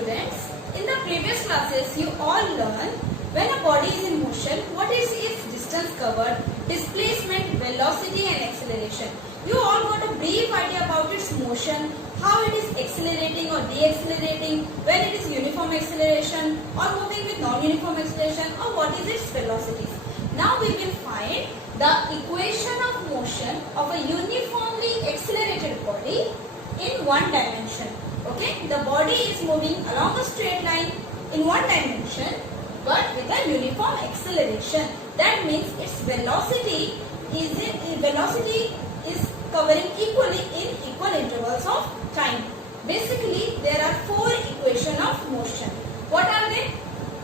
students, in the previous classes you all learned when a body is in motion, what is its distance covered, displacement, velocity and acceleration. You all got a brief idea about its motion, how it is accelerating or deaccelerating, when it is uniform acceleration or moving with non-uniform acceleration, or what is its velocities. Now we will find the equation of motion of a uniformly accelerated body in one dimension. Okay, the body is moving along a straight line in one dimension but with a uniform acceleration. That means its velocity is covering equally in equal intervals of time. Basically, there are four equations of motion. What are they?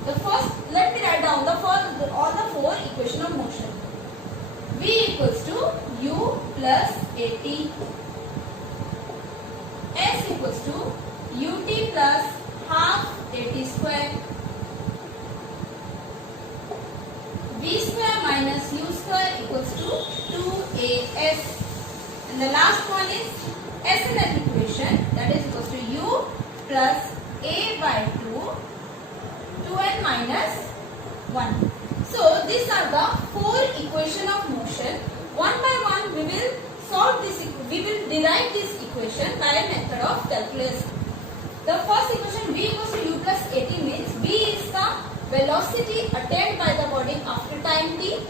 The first, let me write down all the four equations of motion. V equals to U plus AT. S equals to ut plus half at square. V square minus u square equals to 2as. And the last one is SNF equation, that is equals to u plus a by 2n minus 1. So these are the four equations of motion. One by one we will solve this. We will derive this equation by a method of calculus. The first equation, v equals to u plus at, means v is the velocity attained by the body after time t,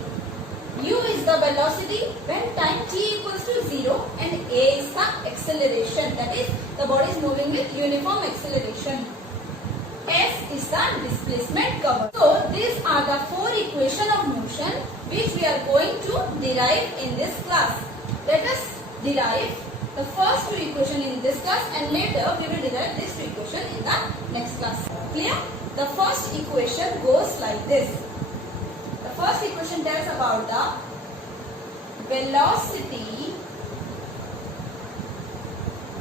u is the velocity when time t equals to 0, and a is the acceleration, that is the body is moving with uniform acceleration. S is the displacement covered. So these are the four equations of motion which we are going to derive in this class. Let us derive the first two equations in this class, and later we will derive this two equation in the next class. Clear? The first equation goes like this. The first equation tells about the velocity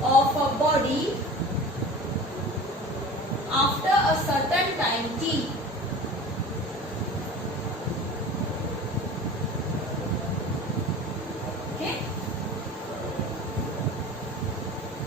of a body after a certain time t. Okay?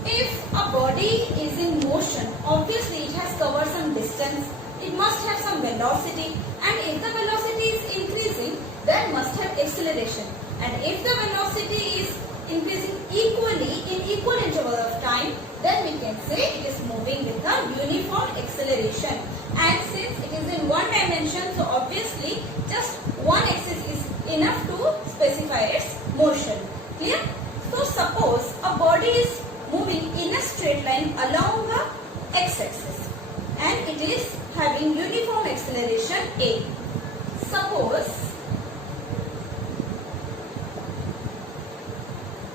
If a body is in motion, obviously it has covered some distance, it must have some velocity, and if the velocity is increasing, then must have acceleration. And if the velocity is increasing equally in equal interval of time, then we can say it is moving with a uniform acceleration. And since it is in one dimension, so obviously just one axis is enough to specify its motion. Clear? So suppose a body is moving in a straight line along the x-axis and it is having uniform acceleration a. Suppose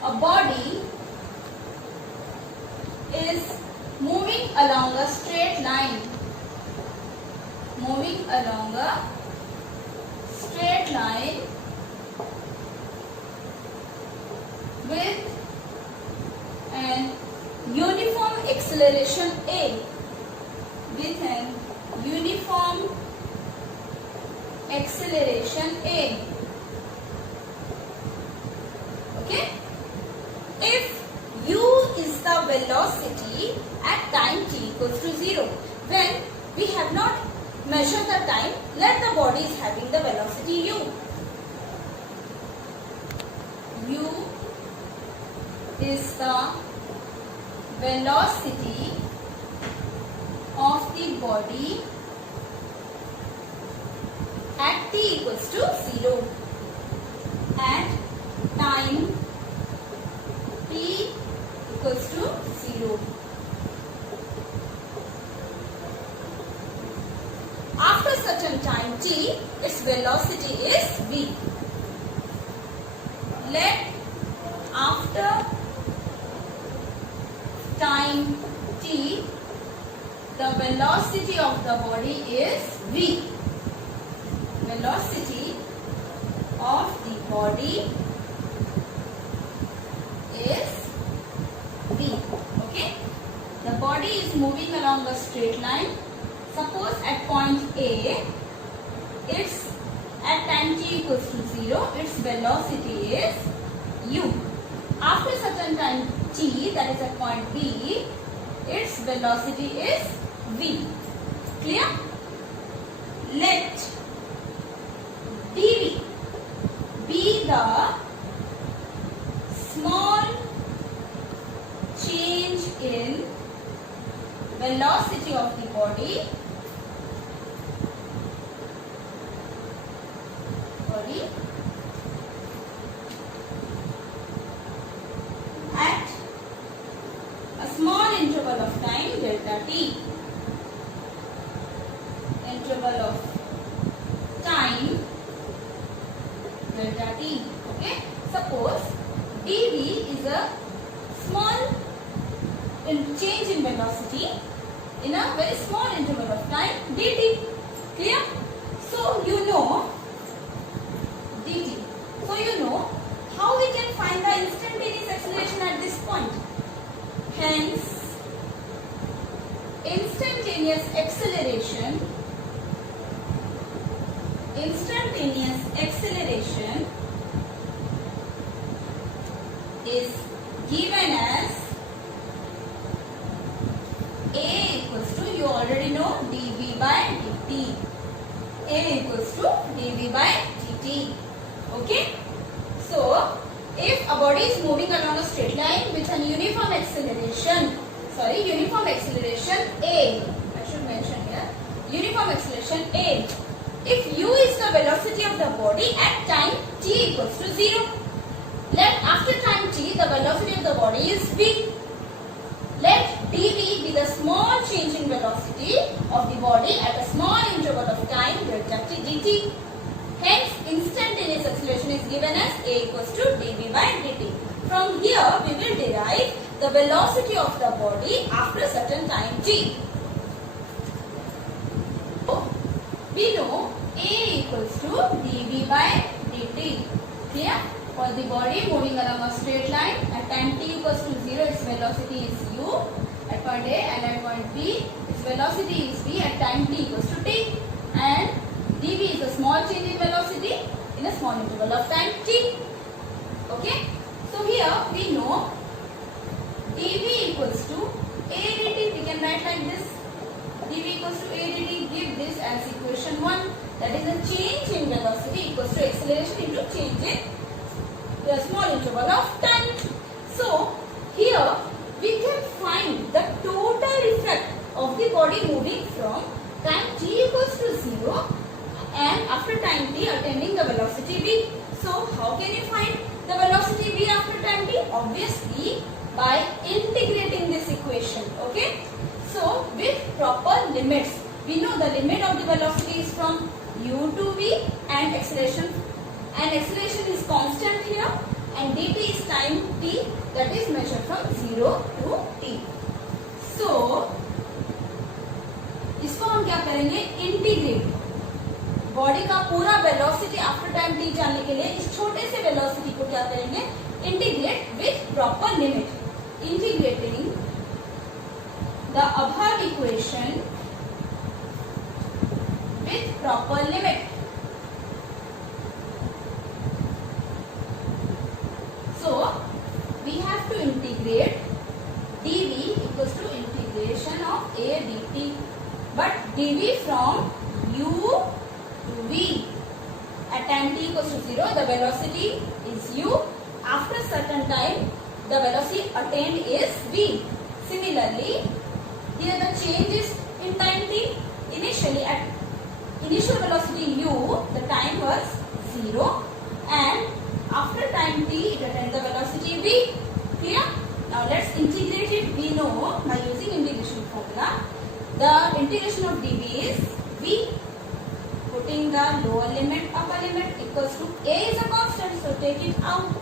a body is moving along a straight line, with an uniform acceleration a, Okay? If u is the velocity at time t equals to 0, when we have not measured the time, let the body is having the velocity u. U is the velocity of the body at t equals to 0 at time t equals to 0. After certain time t, its velocity is v. Let after time t, the velocity of the body is v. Velocity of the body is v. Okay? The body is moving along a straight line. Suppose at point A, its at time t equals to 0, its velocity is u. After certain time t, that is at point B, its velocity is v. Clear? Let dv be the small change in velocity of the body at a small interval of time delta t. Interval of time delta t. Okay. Suppose dv is a small change in velocity in a very small interval of time dt. Clear? So you know dt. So you know how we can find the instantaneous acceleration at this point. Hence, instantaneous acceleration is given as a equals to, you already know, dv by dt. A equals to dv by dt. Okay. So, if a body is moving along a straight line with an uniform acceleration a, I should mention here, uniform acceleration a. If u is the velocity of the body at time t equals to 0, let after time t the velocity of the body is v. Let dv be the small change in velocity of the body at a small interval of time delta t dt. Hence, instantaneous acceleration is given as a equals to dv by dt. From here, we will derive the velocity of the body after certain time t. So, we know a equals to dv by dt. Clear? For the body moving along a straight line at time t equals to 0, its velocity is u at point A, and at point B, its velocity is v at time t equals to t, and dv is a small change in velocity in a small interval of time t. Okay? So here we know dv equals to a dt. We can write like this. dv equals to a dt. Give this as equation 1. That is a change in velocity equals to acceleration into change in the small interval of time. So here we can find the total effect of the body moving from time t equals to 0 and after time t attaining the velocity v. So how can you find the velocity v after time t? Obviously by integrating this equation. Okay. So with proper limits, we know the limit of the velocity is from u to v, and acceleration is constant here, and dt is time t, that is measured from 0 to t. So इसको हम क्या करेंगे, integrate body का पूरा velocity after time t जानने के लिए इस छोटे से वेलोसिटी को क्या करेंगे, integrate with proper limit. Integrating the above equation with proper limit. So we have to integrate dv equals to integration of a dt, but dv from u to v at time t equals to 0, the velocity is u. After certain time, the velocity attained is v. Similarly, here the change is in time t. Initially at initial velocity u, the time was 0, and after time t it attained the velocity v. Clear? Now let's integrate it. We know by using integration formula, the integration of dv is v. Putting the lower limit, upper limit equals to a is a constant, so take it out.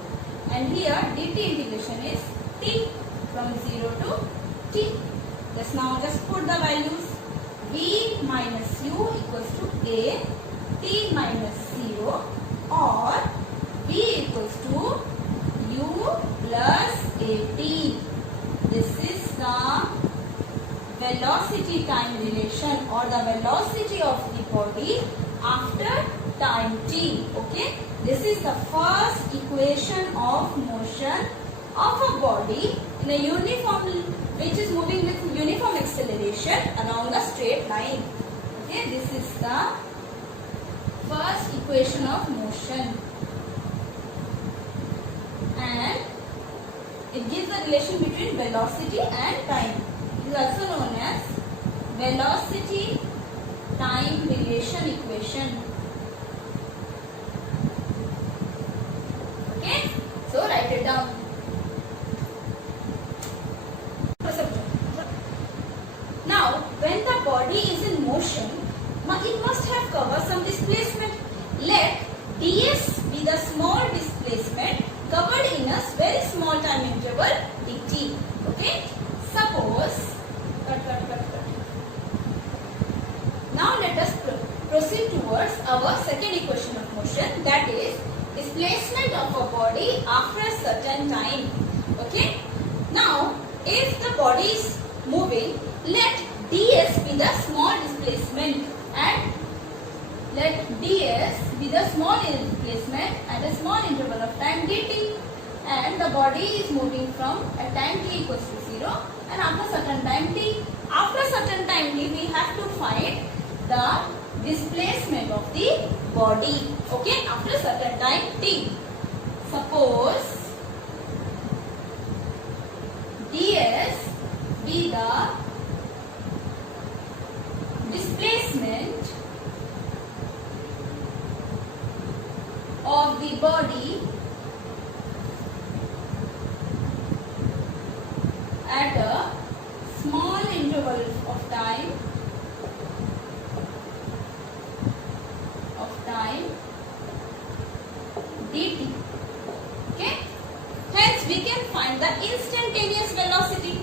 And here dt integration is t from 0 to t. Just put the values. v minus u equals to a, t minus 0, or v equals to u plus at. This is the velocity time relation, or the velocity of the body after time t. Okay, this is the first equation of motion of a body in a uniform which is moving with uniform acceleration along a straight line. Okay, this is the first equation of motion, and it gives a relation between velocity and time. It is also known as velocity time relation equation. Okay, so write it down. Now, when the body is in motion, it must have covered some displacement. Let ds be the small displacement covered in a very small time interval dt. Okay, suppose now let us proceed towards our second equation of motion, that is displacement of a body after a certain time. Okay, now if the body is moving, let ds be the small displacement, and let ds be the small displacement at a small interval of time dt, and the body is moving from a time t equals to 0 and after certain time t. After certain time t, we have to find the displacement of the body. Okay, after certain time t. Suppose ds be the displacement of the body at a small interval of time dt. Okay, hence we can find the instantaneous velocity.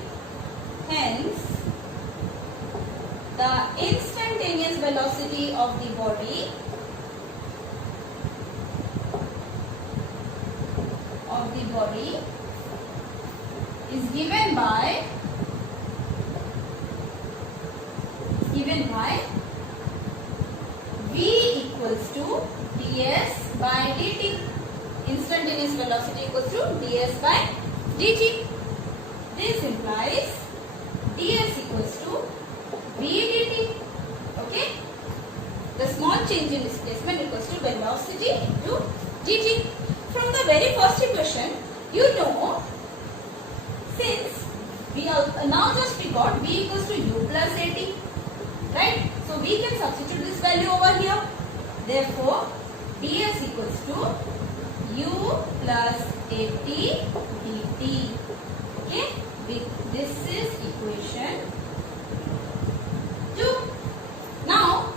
Hence the instantaneous velocity of the body is given by v equals to ds by dt. Instantaneous velocity equals to ds by dt. This implies ds equals to v dt. Okay, the small change in displacement equals to velocity into dt. From the very first equation, you know, since we now just we got v equals to u plus at, right? So we can substitute this value over here. Therefore, ds equals to u plus at dt. Okay, this is equation 2. Now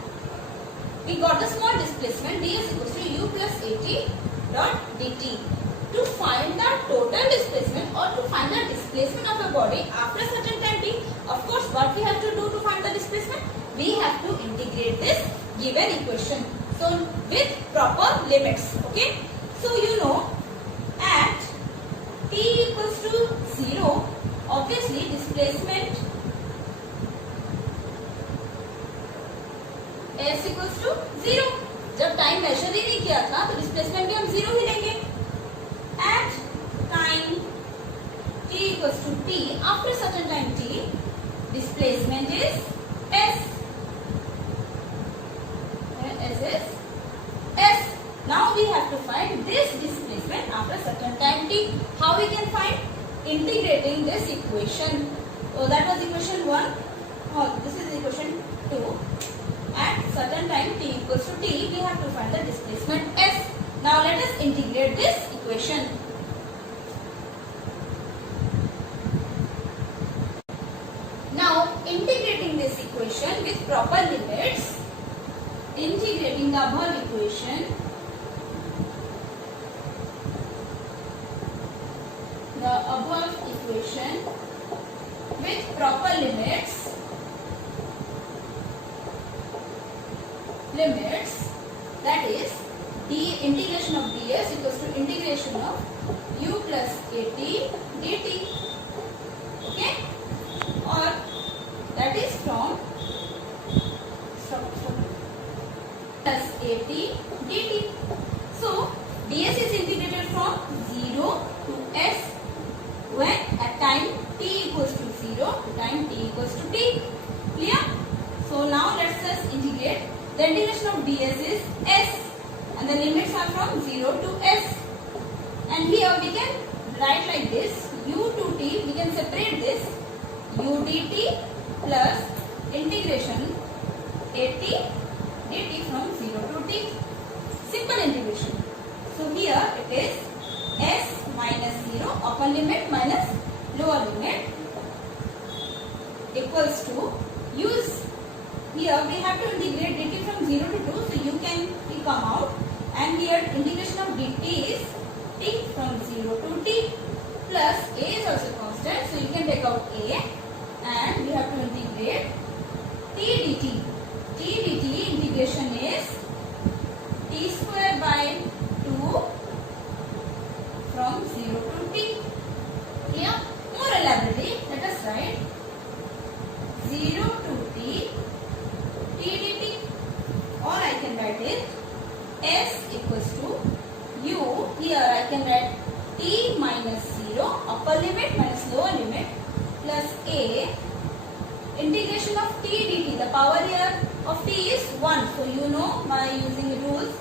we got the small displacement, ds equals to u plus at dot dt. To find the total displacement or to find the displacement of a body after a certain time t, of course what we have to do to find the displacement? We have to integrate this given equation. So with proper limits. Okay, so you know at t equals to 0, obviously displacement s equals to 0. जब time major ही नहीं किया था तो displacement भी हम 0 ही लेंगे. At time t equals to t, after certain time t, displacement is s. S is s. Now we have to find this displacement after certain time t. How we can find? Integrating this equation. So that was equation 1. Oh, this is equation 2. At certain time t equals to t, we have to find the displacement s. Now let us integrate this equation. Now integrating this equation with proper limits, integrating the above equation with proper limits, that is the integration of ds equals to integration of u plus at dt. Okay, or that is from plus at dt. So ds is integrated from 0 to s when at time t equals to 0 equals to t. Clear? So now let's just integrate. The integration of ds is s and the limits are from 0 to s. And here we can write like this, u to t, we can separate this, u dt plus integration at dt from 0 to t. Simple integration. So here it is s minus 0 upper limit minus lower limit equals to, use here we have to integrate dt from 0 to 2, so you can come out, and here integration of dt is t from 0 to t plus a is also constant, so you can take out a, and we have to integrate t dt. T dt integration is t square by 2 from 0 to t. Here more elaborately, let us write 0 to t dt, or I can write it s equals to u, here I can write t minus 0 upper limit minus lower limit plus a integration of t dt. The power here of t is 1, so you know by using rules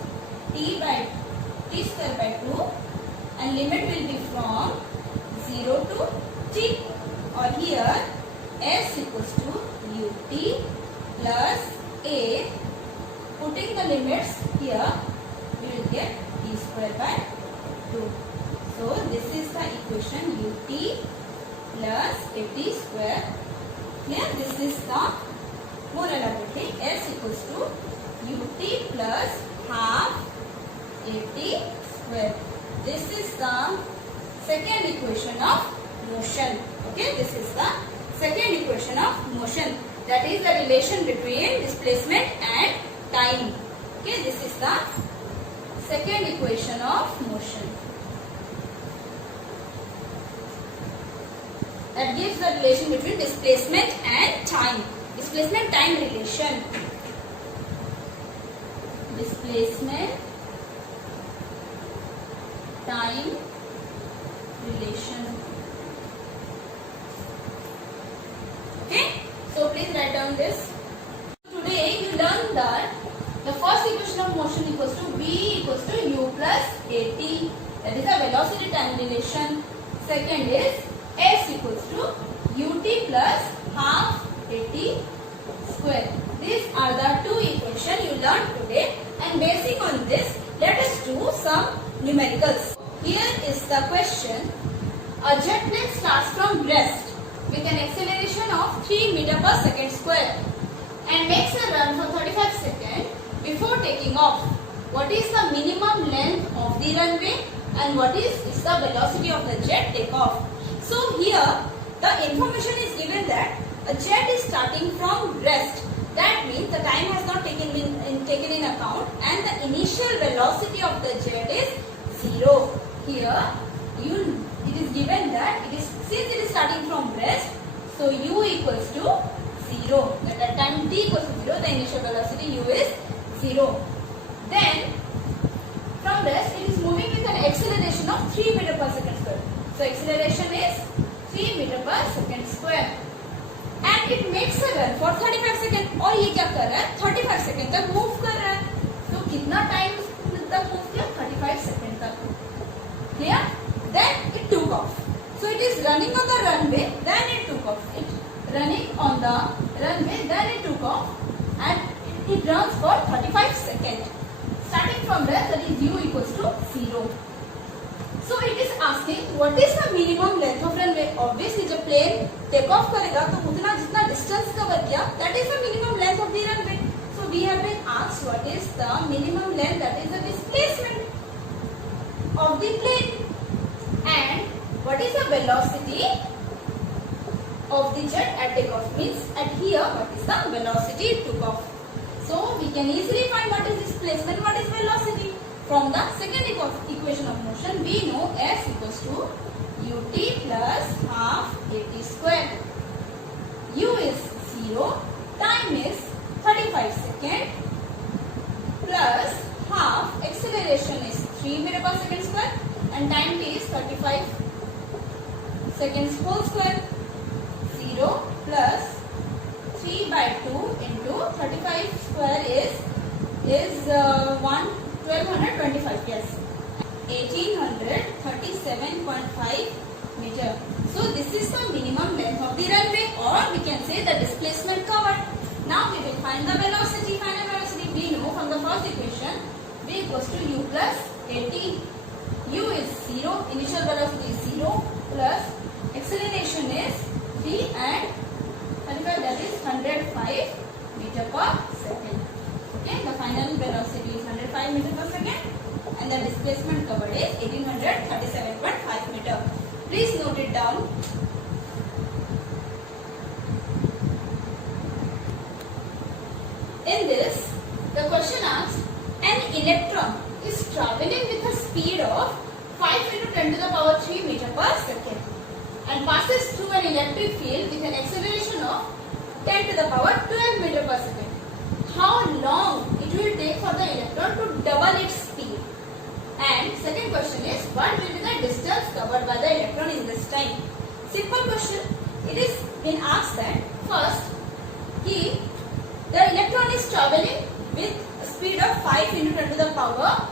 t square by 2, and limit will be from 0 to t, or here s equals to ut plus a, putting the limits here we will get t square by 2. So this is the equation ut plus at square. Here this is the more elaborately, s equals to ut plus half at square. This is the second equation of motion. Okay, this is the second equation of motion, that is the relation between displacement and time. Okay, this is the second equation of motion that gives the relation between displacement and time. Displacement time relation. Displacement time relation. Okay, so please write down this. Today you learned that the first equation of motion equals to v equals to u plus at, that is the velocity time relation. Second is s equals to ut plus half at square. These are the two equations you learned today, and basing on this let us do some numericals. Here is the question. A jet plane starts from rest with an acceleration of 3 meter per second square and makes a run for 35 seconds before taking off. What is the minimum length of the runway and what is the velocity of the jet takeoff? So here the information is given that a jet is starting from rest. That means the time has not taken in account, and the initial velocity of the jet is 0. Here it is given that since it is starting from rest, so u equals to 0. At time t equals to 0, the initial velocity u is 0. Then from rest it is moving with an acceleration of 3 meter per second square. So acceleration is 3 meter per second square. And it makes a run for 35 second, और ये क्या कर रहा है 35 second तक move कर रहा है. तो कितना टाइम तक मूव किया 35 सेकंड तक. Clear? Then it took off. So it is running on the runway, then it took off. It running on the runway, then it took off, and it runs for 35 seconds. Starting from there, that is u equals to 0. So it is asking what is the minimum length of runway. Obviously जब plane take off करेगा तो उतना जितना distance cover किया, that is the minimum length of the runway. So we have been asked what is the minimum length, that is the displacement of the plane, and what is the velocity of the jet at takeoff, means at here what is the velocity it took off. So we can easily find what is displacement, what is velocity. From the second equation of motion, we know s equals to ut plus half at square. U is 0, time is 35 seconds, plus half, acceleration is 3 meter per second square, and time t is 35 seconds whole square. 0 plus by 2 into 35 square is 1225. Yes, 1837.5 meter. So this is the minimum length of the runway, or we can say the displacement covered. Now we will find the velocity. Final velocity we know from the first equation. V equals to u plus at. U is 0, initial velocity is 0, plus acceleration is v and 35, that is 105 meter per second. Okay, the final velocity is 105 meter per second and the displacement covered is 1837.5 meter. Please note it down. In this, the question asks, an electron is traveling with a speed of 5 into 10 to the power 3 meter per second and passes through an electric field with an acceleration of 10 to the power 12 meter per second. How long it will take for the electron to double its speed? And second question is, what will be the distance covered by the electron in this time? Simple question. It is been asked that first, the electron is traveling with a speed of 5 into 10 to the power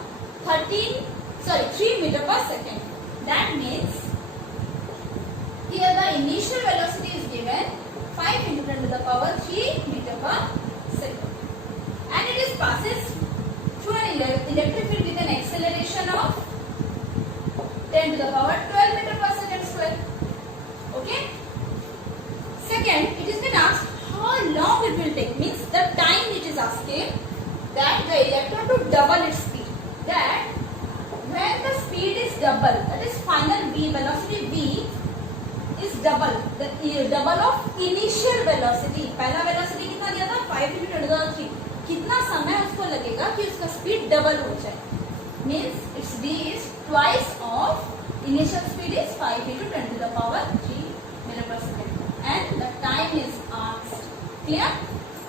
3 meter per second. That means here the initial velocity is given 5 into 10 to the power 3 meter per second, and it is passes through an electric field with an acceleration of 10 to the power 12 meter per second square. Okay. Second, it is been asked how long it will take, means the time it is asking that the electron to double its speed. That when the speed is double, that is final v, velocity v is double, the double of initial velocity. पहला velocity कितना दिया था 5 into 10 to the 3. कितना समय उसको लगेगा कि उसका speed double हो जाए? Means its v is twice of initial speed is 5 into 10 to the power 3 meter per second, and the time is asked. Clear?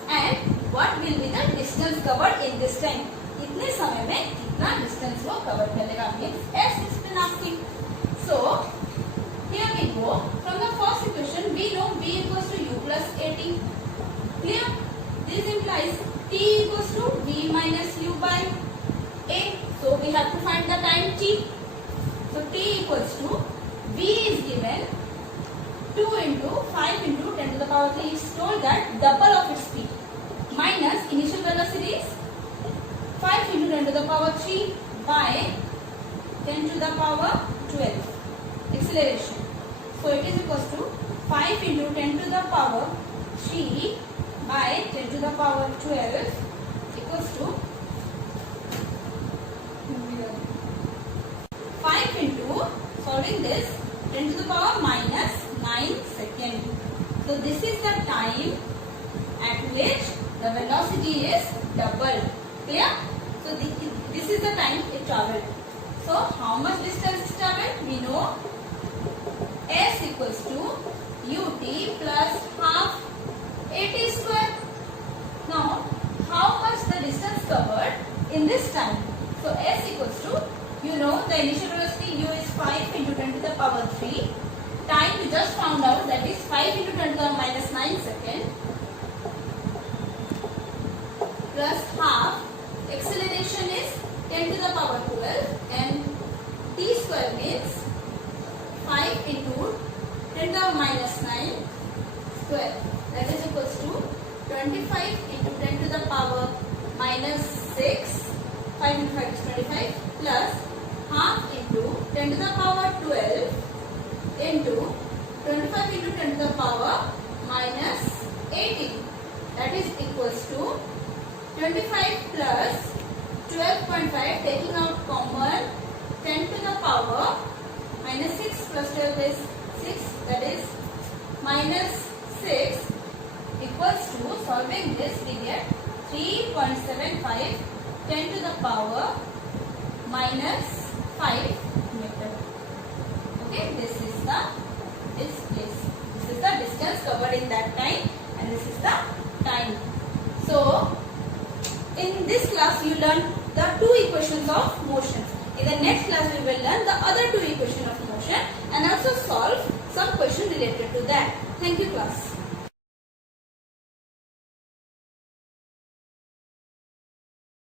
And what will be the distance covered in this time? इतने समय में कितना distance वो cover करेगा? Means S is been asking. So here we go. From the first equation, we know v equals to u plus at. Clear? This implies t equals to v minus u by a. So we have to find the time t. So t equals to v is given 2 into 5 into 10 to the power 3. It's told that double of its speed minus initial velocity is 5 into 10 to the power 3 by 10 to the power 12 acceleration. So it is equals to 5 into 10 to the power 3 by 10 to the power 12 equals to 5 into, solving this, 10 to the power minus 9 seconds. So this is the time at which the velocity is doubled. Clear? So this is the time it traveled. So how much distance is traveled? We know S equals to ut plus half at square. Now how much the distance covered in this time? So S equals to, you know, the initial velocity u is 5 into 10 to the power 3. Time you just found out, that is 5 into 10 to the minus 9 second plus half. Acceleration is 10 to the power 12 and t square means 5 into 10 to the minus 9 square, that is equals to 25 into 10 to the power minus 6. 5 into 5 is 25 plus half into 10 to the power 12 into 25 into 10 to the power minus 18, that is equals to 25 plus 12.5, taking out common, 10 to the power minus 6 plus 12 is 6, that is minus 6 equals to, solving this we get 3.75 10 to the power minus 5 meter. Okay, this is the distance covered in that time, and this is the time. So in this class you learn the two equations of motion. In the next class we will learn the other two equations of motion and also solve some question related to that. Thank you class.